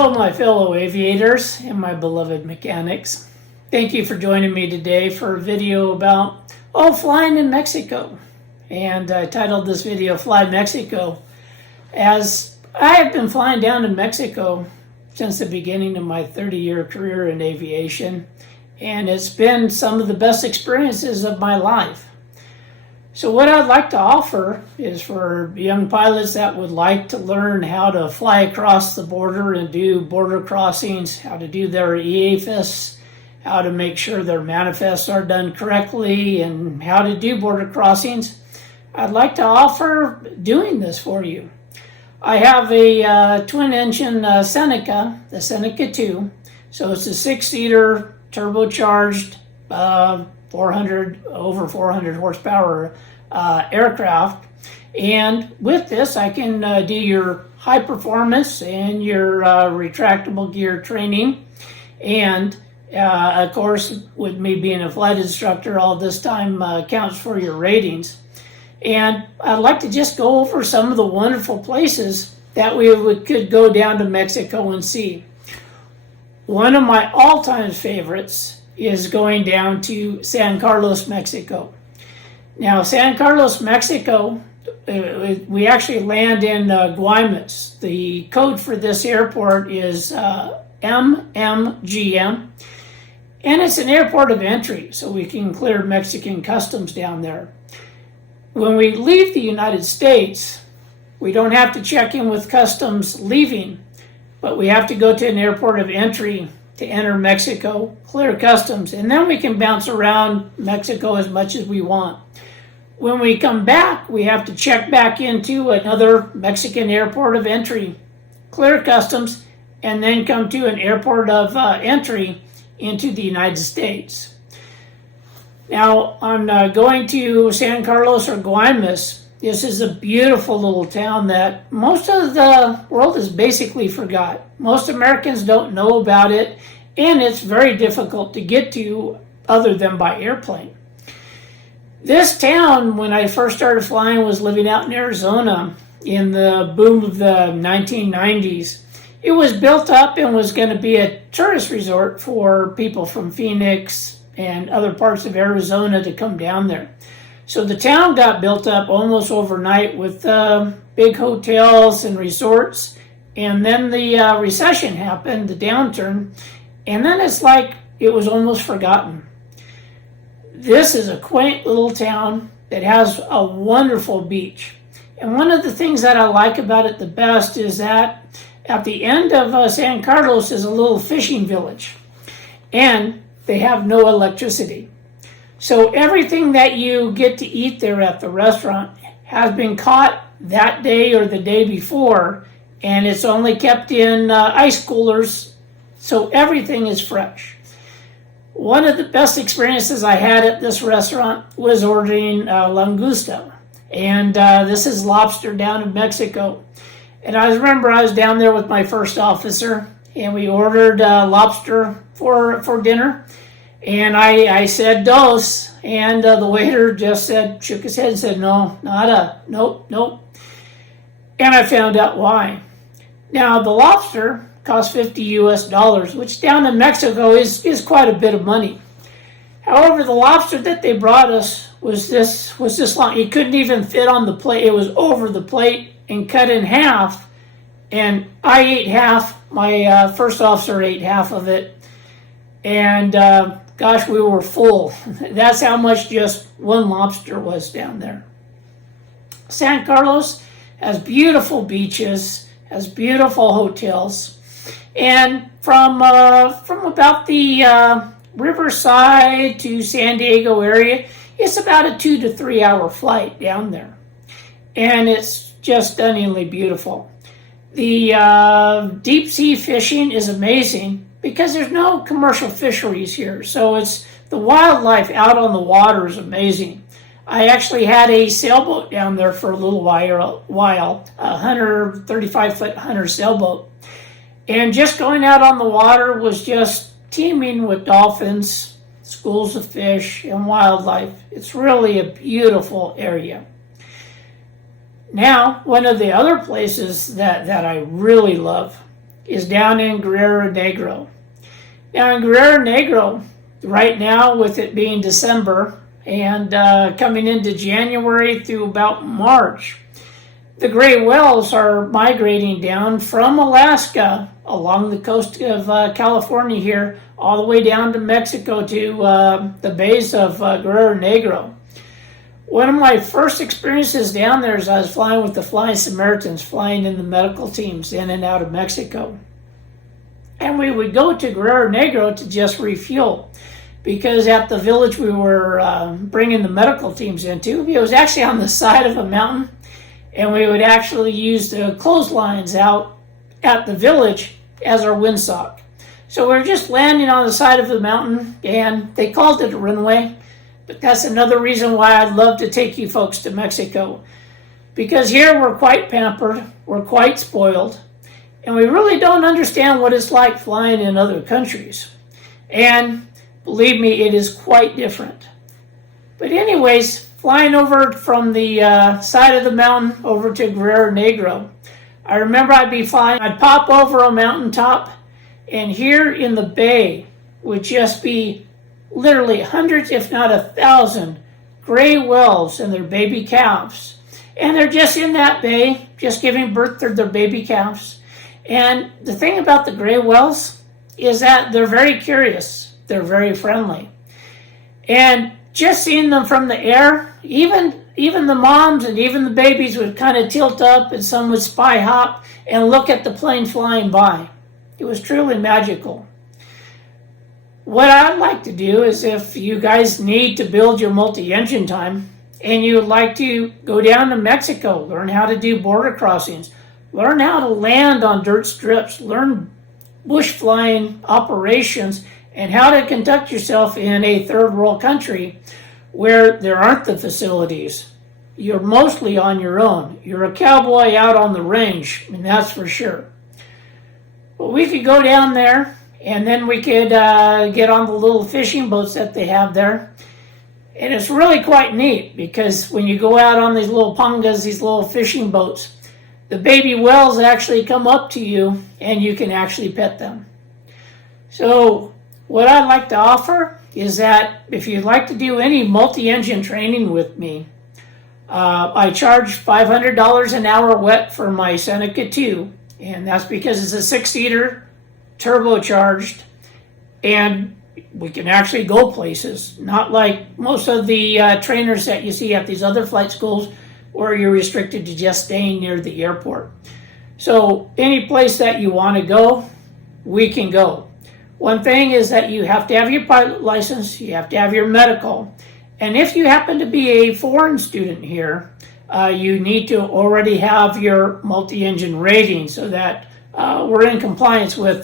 Hello, my fellow aviators and my beloved mechanics. Thank you for joining me today for a video about, flying in Mexico. And I titled this video Fly Mexico, as I have been flying down to Mexico since the beginning of my 30-year career in aviation, and it's been some of the best experiences of my life. So what I'd like to offer is for young pilots that would like to learn how to fly across the border and do border crossings, how to do their EAFIS, how to make sure their manifests are done correctly, and how to do border crossings. I'd like to offer doing this for you. I have a twin-engine Seneca, the Seneca 2. So it's a 6-seater turbocharged over 400 horsepower aircraft, and with this I can do your high performance and your retractable gear training, and of course, with me being a flight instructor all this time, counts for your ratings. And I'd like to just go over some of the wonderful places that we could go down to Mexico and see. One of my all-time favorites is going down to San Carlos, Mexico. Now, San Carlos, Mexico, we actually land in Guaymas. The code for this airport is MMGM, and it's an airport of entry, so we can clear Mexican customs down there. When we leave the United States, we don't have to check in with customs leaving, but we have to go to an airport of entry to enter Mexico, clear customs, and then we can bounce around Mexico as much as we want. When we come back, we have to check back into another Mexican airport of entry, clear customs, and then come to an airport of entry into the United States. Now, on going to San Carlos or Guaymas, this is a beautiful little town that most of the world has basically forgot. Most Americans don't know about it, and it's very difficult to get to other than by airplane. This town, when I first started flying, was living out in Arizona in the boom of the 1990s. It was built up and was going to be a tourist resort for people from Phoenix and other parts of Arizona to come down there. So the town got built up almost overnight with big hotels and resorts. And then the recession happened, the downturn. And then it's like it was almost forgotten. This is a quaint little town that has a wonderful beach. And one of the things that I like about it the best is that at the end of San Carlos is a little fishing village. And they have no electricity. So everything that you get to eat there at the restaurant has been caught that day or the day before, and it's only kept in ice coolers, so everything is fresh. One of the best experiences I had at this restaurant was ordering langosta, and this is lobster down in Mexico. And I remember I was down there with my first officer, and we ordered lobster for dinner. And I said dos, and the waiter just shook his head and said, no, nada, nope. And I found out why. Now, the lobster cost $50 US, which down in Mexico is quite a bit of money. However, the lobster that they brought us was this long. It couldn't even fit on the plate. It was over the plate and cut in half. And I ate half. My first officer ate half of it. And gosh, we were full. That's how much just one lobster was down there. San Carlos has beautiful beaches, has beautiful hotels, and from about the Riverside to San Diego area, it's about a 2 to 3 hour flight down there, and it's just stunningly beautiful. The deep sea fishing is amazing, because there's no commercial fisheries here. So it's the wildlife out on the water is amazing. I actually had a sailboat down there for a little while, a 135-foot hunter sailboat. And just going out on the water was just teeming with dolphins, schools of fish, and wildlife. It's really a beautiful area. Now, one of the other places that I really love is down in Guerrero Negro. Now in Guerrero Negro, right now with it being December and coming into January through about March, the gray whales are migrating down from Alaska along the coast of California here, all the way down to Mexico to the bays of Guerrero Negro. One of my first experiences down there is I was flying with the Flying Samaritans, flying in the medical teams in and out of Mexico. And we would go to Guerrero Negro to just refuel, because at the village we were bringing the medical teams into, it was actually on the side of a mountain, and we would actually use the clotheslines out at the village as our windsock. So we were just landing on the side of the mountain, and they called it a runway. But that's another reason why I'd love to take you folks to Mexico. Because here we're quite pampered, we're quite spoiled, and we really don't understand what it's like flying in other countries. And believe me, it is quite different. But anyways, flying over from the side of the mountain over to Guerrero Negro, I remember I'd be flying, I'd pop over a mountaintop, and here in the bay would just be literally hundreds, if not 1,000, gray whales and their baby calves. And they're just in that bay, just giving birth to their baby calves. And the thing about the gray whales is that they're very curious. They're very friendly. And just seeing them from the air, even the moms and even the babies would kind of tilt up, and some would spy hop and look at the plane flying by. It was truly magical. What I'd like to do is, if you guys need to build your multi-engine time and you would like to go down to Mexico, learn how to do border crossings, learn how to land on dirt strips, learn bush flying operations, and how to conduct yourself in a third world country where there aren't the facilities. You're mostly on your own. You're a cowboy out on the range, and that's for sure. But we could go down there, and then we could get on the little fishing boats that they have there. And it's really quite neat, because when you go out on these little pangas, these little fishing boats, the baby whales actually come up to you and you can actually pet them. So what I'd like to offer is that if you'd like to do any multi-engine training with me, I charge $500 an hour wet for my Seneca 2, and that's because it's a 6-seater, turbocharged, and we can actually go places, not like most of the trainers that you see at these other flight schools where you're restricted to just staying near the airport. So any place that you want to go, we can go. One thing is that you have to have your pilot license, you have to have your medical, and if you happen to be a foreign student here, you need to already have your multi-engine rating so that we're in compliance with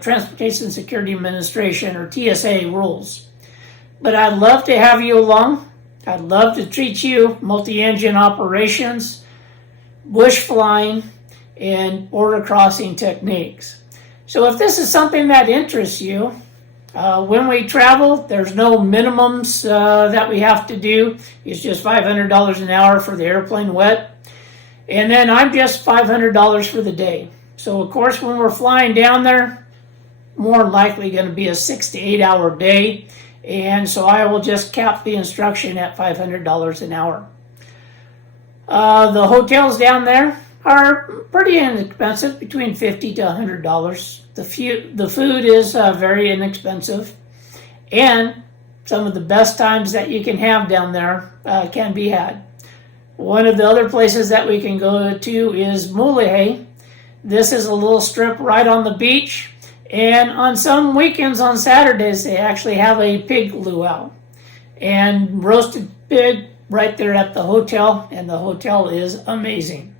Transportation Security Administration or TSA rules. But I'd love to have you along. I'd love to teach you multi-engine operations, bush flying, and border crossing techniques. So if this is something that interests you, when we travel, there's no minimums that we have to do. It's just $500 an hour for the airplane wet. And then I'm just $500 for the day. So of course, when we're flying down there, more than likely going to be a 6 to 8 hour day. And so I will just cap the instruction at $500 an hour. The hotels down there are pretty inexpensive, between $50 to $100. The food is very inexpensive, and some of the best times that you can have down there can be had. One of the other places that we can go to is Mulegé. This is a little strip right on the beach, and on some weekends, on Saturdays, they actually have a pig luau and roasted pig right there at the hotel, and the hotel is amazing.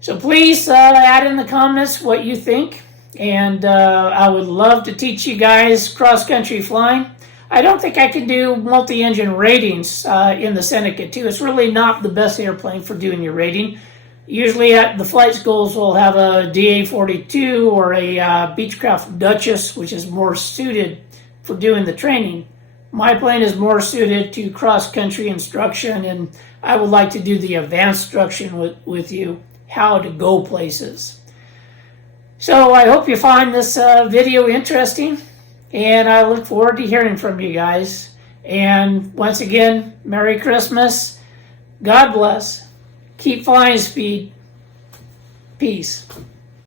So please add in the comments what you think, and I would love to teach you guys cross-country flying. I don't think I can do multi-engine ratings in the Seneca 2. It's really not the best airplane for doing your rating. Usually at the flight schools, we'll have a DA-42 or a Beechcraft Duchess, which is more suited for doing the training. My plane is more suited to cross-country instruction, and I would like to do the advanced instruction with you, how to go places. So I hope you find this video interesting, and I look forward to hearing from you guys. And once again, Merry Christmas. God bless. Keep flying, Speed. Peace.